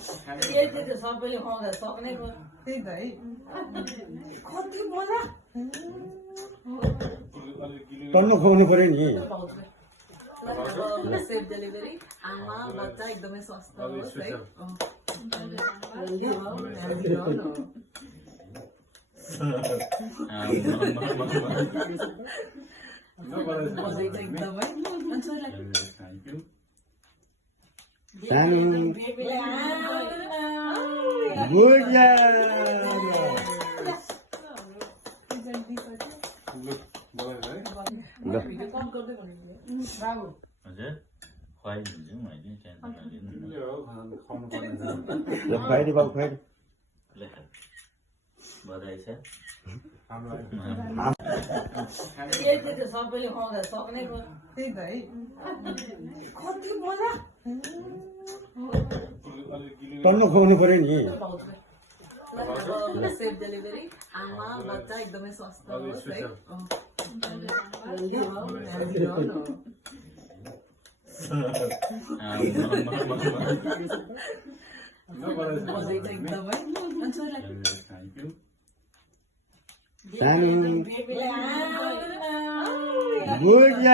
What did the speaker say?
सबैले खुवाउँदा सक्नै भयो त्यही त है कति मजा टन्न खुवाउनु पर्यो नि सेफ डेलिभरी आमा बच्चा एकदमै सस्तो होस् है खुवाइदिनु बाबु खुवाइदिनु बधाई छ सबैले खुवाउँदा सक्नै भयो त्यही त है कति मजा टन्न खुवाउनु पर्यो नि सेफ डेलिभरी आमा बच्चा एकदमै सस्तो होस् है गुड